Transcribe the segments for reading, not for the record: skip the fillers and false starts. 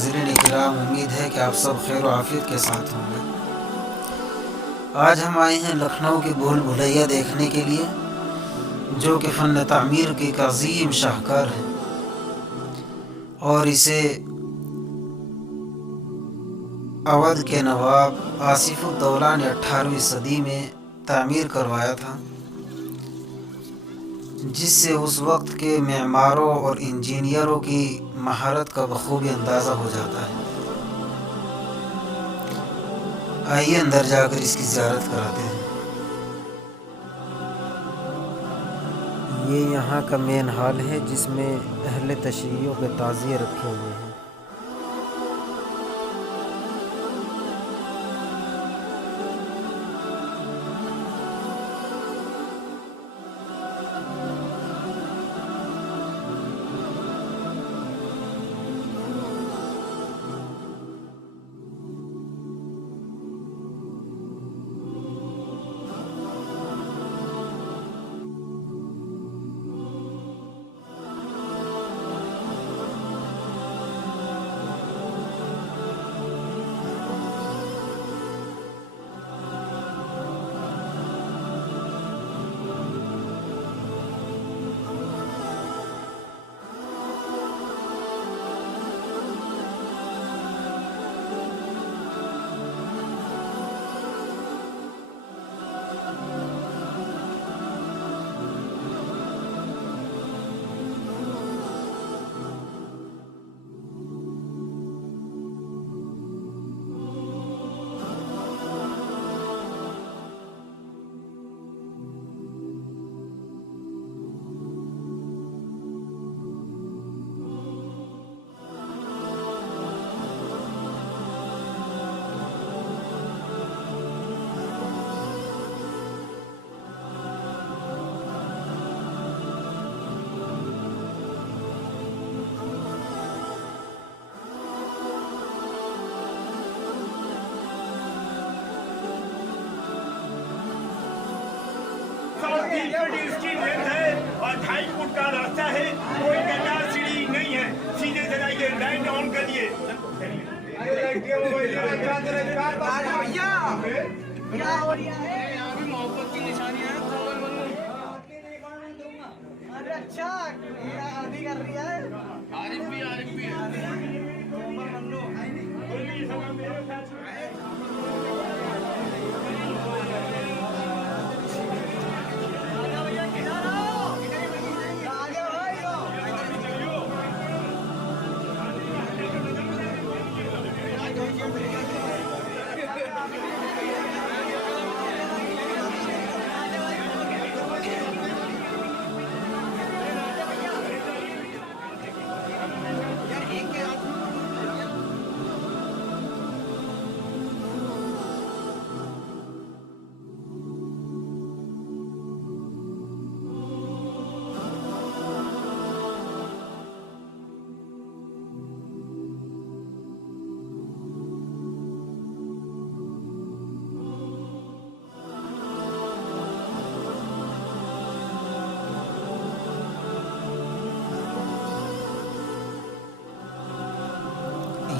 नाज़रीन किराम, उम्मीद है कि आप सब खैर आफियत के साथ होंगे। आज हम आए हैं लखनऊ की भूल भुलैया देखने के लिए, जो कि फ़न तामीर की एक अजीम शाहकार है और इसे अवध के नवाब आसिफुद्दौला ने 18वीं सदी में तामीर करवाया था, जिससे उस वक्त के मेमारों और इंजीनियरों की महारत का बखूबी अंदाज़ा हो जाता है। आइए अंदर जाकर इसकी ज़ियारत कराते हैं। ये यहाँ का मेन हॉल है, जिसमें अहले तशय्युओ के ताज़िये रखे हुए हैं। इसकी लेंथ है और 2.5 फुट का रास्ता है। कोई गड्ढा सीढ़ी नहीं है, सीधे से जाइए। लाइट ऑन करिए। क्या हो रहा है? यहाँ भी मोहब्बत की निशानी है। अरे अच्छा, आरती कर रही है। आरिफ भी है।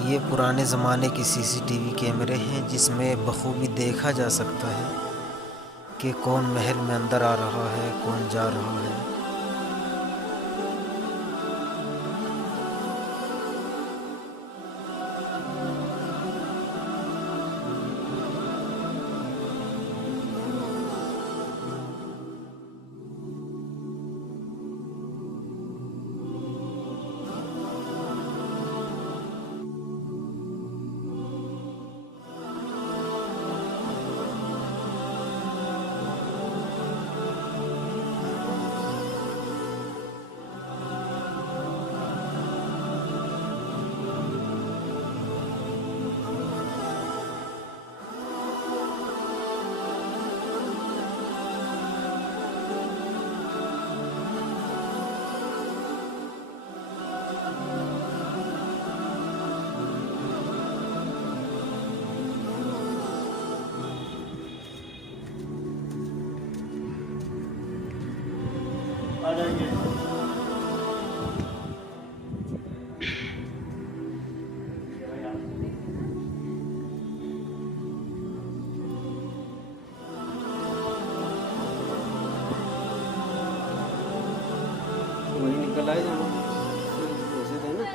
ये पुराने ज़माने की सीसीटीवी कैमरे हैं, जिसमें बखूबी देखा जा सकता है कि कौन महल में अंदर आ रहा है, कौन जा रहा है। आ जाइए। लाए जाना पैसे देना।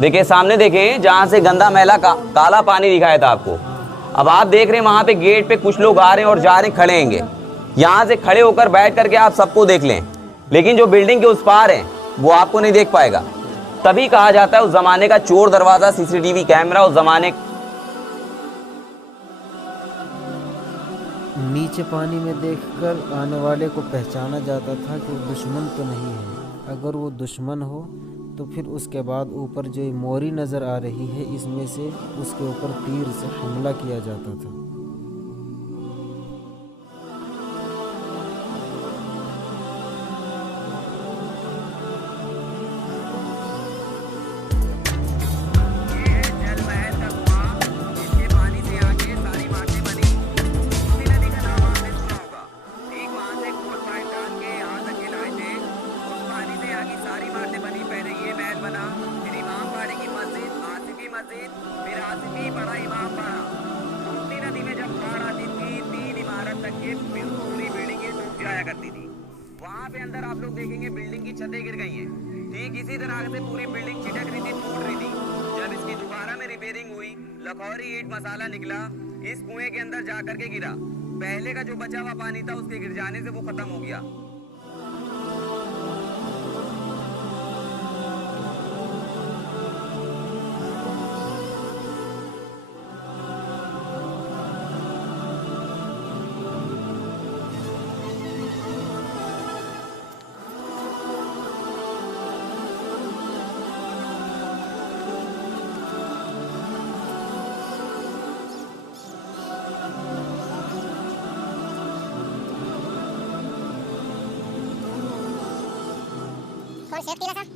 देखिए सामने देखें, जहां से गंदा मैला काला पानी दिखाया था आपको। अब आप देख रहे हैं वहां पे गेट पे कुछ लोग आ रहे हैं और जा रहे हैं, खड़े हैंगे। यहां से खड़े होकर बैठ करके आप सबको देख लें, लेकिन जो बिल्डिंग के उस पार है वो आपको नहीं देख पाएगा। तभी कहा जाता है उस जमाने का चोर दरवाजा, सीसीटीवी कैमरा उस जमाने। नीचे पानी में देखकर आने वाले को पहचाना जाता था कि वो दुश्मन तो नहीं है। अगर वो दुश्मन हो तो फिर उसके बाद ऊपर जो मोरी नज़र आ रही है, इसमें से उसके ऊपर तीर से हमला किया जाता था। वहां पे अंदर आप लोग देखेंगे बिल्डिंग की छतें गिर गई हैं। ठीक इसी तरह से पूरी बिल्डिंग छिटक रही थी, टूट रही थी। जब इसकी दोबारा में रिपेयरिंग हुई, लखौरी ईंट मसाला निकला, इस कुएं के अंदर जा करके गिरा। पहले का जो बचा हुआ पानी था उसके गिर जाने से वो खत्म हो गया। कौन शेर तेरा था?